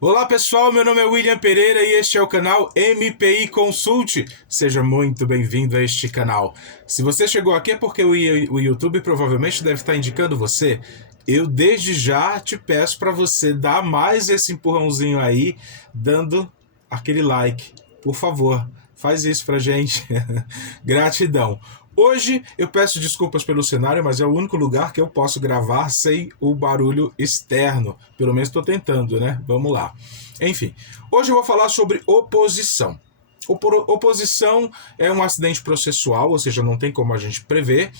Olá pessoal, meu nome é William Pereira e este é o canal MPI Consult. Seja muito bem-vindo a este canal. Se você chegou aqui é porque o YouTube provavelmente deve estar indicando você. Eu desde já te peço para você dar mais esse empurrãozinho aí, dando aquele like. Por favor, faz isso pra gente. Gratidão. Hoje eu peço desculpas pelo cenário, mas é o único lugar que eu posso gravar sem o barulho externo. Pelo menos estou tentando, né? Vamos lá. Enfim, hoje eu vou falar sobre oposição. Oposição é um acidente processual, ou seja, não tem como a gente prever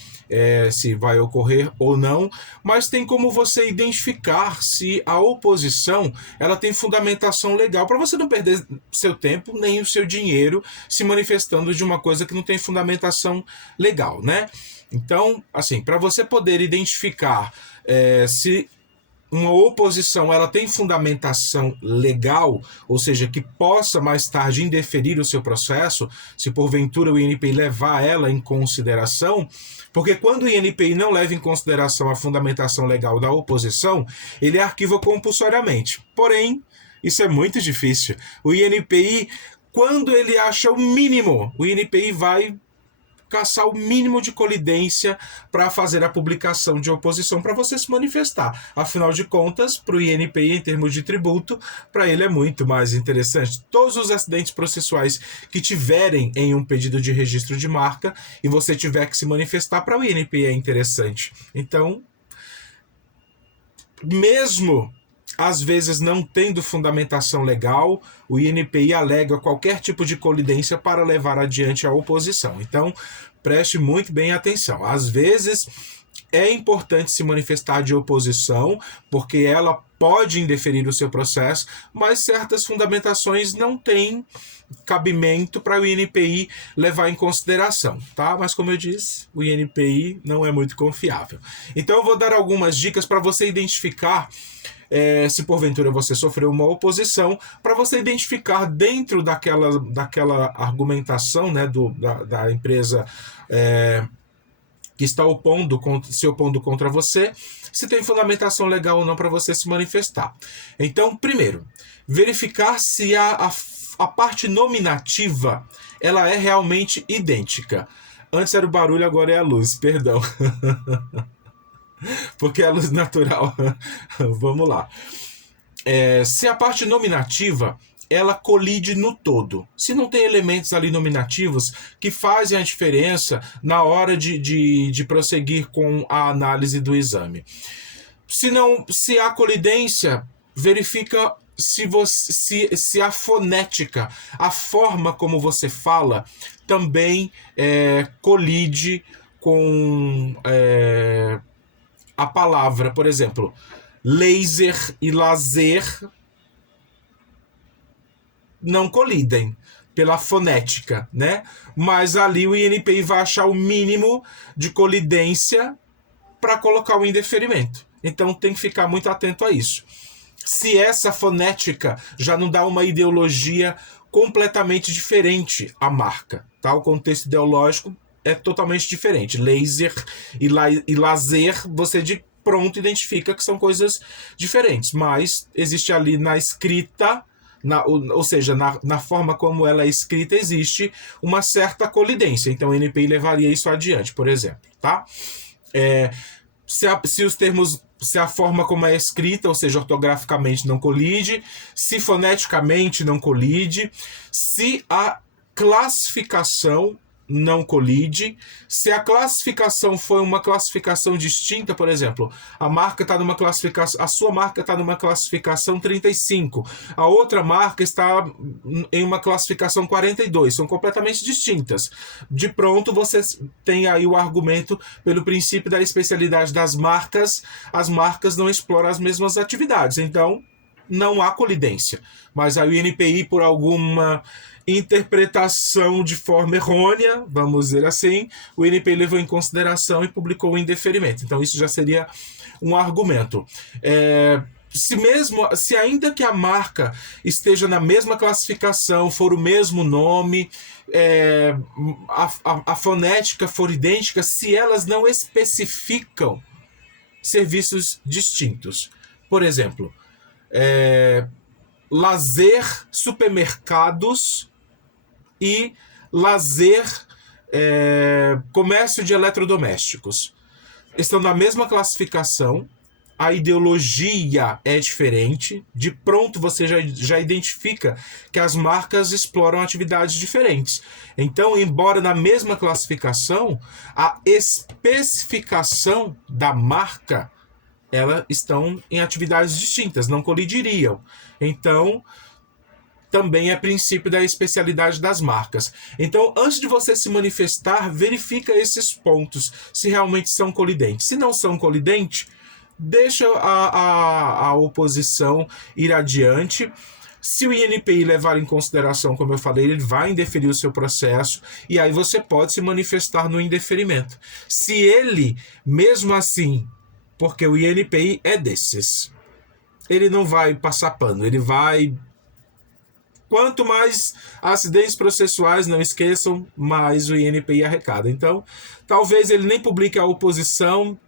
se vai ocorrer ou não, mas tem como você identificar se a oposição ela tem fundamentação legal, para você não perder seu tempo nem o seu dinheiro se manifestando de uma coisa que não tem fundamentação legal, né? Então, assim, para você poder identificar se uma oposição ela tem fundamentação legal, ou seja, que possa mais tarde indeferir o seu processo, se porventura o INPI levar ela em consideração, porque quando o INPI não leva em consideração a fundamentação legal da oposição, ele arquiva compulsoriamente. Porém, isso é muito difícil. O INPI, quando ele acha o mínimo, o INPI vai caçar o mínimo de colidência para fazer a publicação de oposição para você se manifestar. Afinal de contas, para o INPI, em termos de tributo, para ele é muito mais interessante. Todos os acidentes processuais que tiverem em um pedido de registro de marca e você tiver que se manifestar, para o INPI é interessante. Então, mesmo às vezes não tendo fundamentação legal, o INPI alega qualquer tipo de colidência para levar adiante a oposição. Então, preste muito bem atenção. Às vezes é importante se manifestar de oposição, porque ela pode indeferir o seu processo, mas certas fundamentações não têm cabimento para o INPI levar em consideração, tá? Mas como eu disse, o INPI não é muito confiável. Então eu vou dar algumas dicas para você identificar se porventura você sofreu uma oposição, para você identificar dentro daquela argumentação, né, da empresa que está se opondo contra você, se tem fundamentação legal ou não para você se manifestar. Então, primeiro, verificar se a parte nominativa ela é realmente idêntica. Antes era o barulho, agora é a luz, perdão. Porque é a luz natural. Vamos lá. Se a parte nominativa ela colide no todo. Se não tem elementos ali nominativos que fazem a diferença na hora de prosseguir com a análise do exame. Se há colidência, verifica se a fonética, a forma como você fala, também colide com a palavra. Por exemplo, laser e lazer não colidem pela fonética, né? Mas ali o INPI vai achar o mínimo de colidência para colocar o indeferimento. Então tem que ficar muito atento a isso. Se essa fonética já não dá uma ideologia completamente diferente à marca, tá? O contexto ideológico é totalmente diferente. Laser e lazer, você de pronto identifica que são coisas diferentes, mas existe ali na escrita, ou seja, na forma como ela é escrita, existe uma certa colidência. Então o NPI levaria isso adiante, por exemplo, tá? Se os termos, se a forma como é escrita, ou seja, ortograficamente não colide, se foneticamente não colide, se a classificação não colide, se a classificação foi uma classificação distinta, por exemplo, a marca está numa classificação, a sua marca está numa classificação 35, a outra marca está em uma classificação 42, são completamente distintas. De pronto você tem aí o argumento pelo princípio da especialidade das marcas, as marcas não exploram as mesmas atividades, então não há colidência. Mas a INPI, por alguma interpretação de forma errônea, vamos dizer assim, o INPI levou em consideração e publicou o indeferimento. Então isso já seria um argumento. Se ainda que a marca esteja na mesma classificação, for o mesmo nome, a fonética for idêntica, se elas não especificam serviços distintos. Por exemplo, lazer, supermercados e lazer, comércio de eletrodomésticos. Estão na mesma classificação, a ideologia é diferente, de pronto você já identifica que as marcas exploram atividades diferentes. Então, embora na mesma classificação, a especificação da marca, elas estão em atividades distintas, não colidiriam. Então, também é princípio da especialidade das marcas. Então, antes de você se manifestar, verifica esses pontos, se realmente são colidentes. Se não são colidentes, deixa a oposição ir adiante. Se o INPI levar em consideração, como eu falei, ele vai indeferir o seu processo e aí você pode se manifestar no indeferimento. Se ele, mesmo assim, porque o INPI é desses, ele não vai passar pano, ele vai... Quanto mais acidentes processuais, não esqueçam, mais o INPI arrecada. Então, talvez ele nem publique a oposição,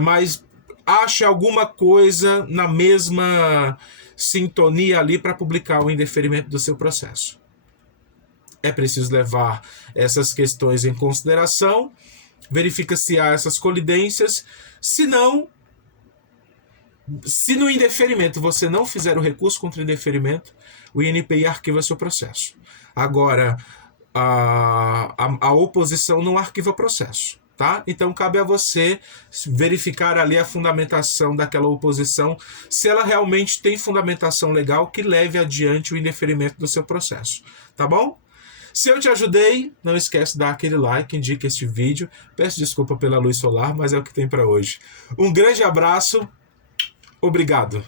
mas ache alguma coisa na mesma sintonia ali para publicar o indeferimento do seu processo. É preciso levar essas questões em consideração, verifica se há essas colidências, se não... Se no indeferimento você não fizer o recurso contra o indeferimento, o INPI arquiva seu processo. Agora, a oposição não arquiva processo, tá? Então, cabe a você verificar ali a fundamentação daquela oposição, se ela realmente tem fundamentação legal que leve adiante o indeferimento do seu processo, tá bom? Se eu te ajudei, não esquece de dar aquele like, indica este vídeo. Peço desculpa pela luz solar, mas é o que tem para hoje. Um grande abraço. Obrigado.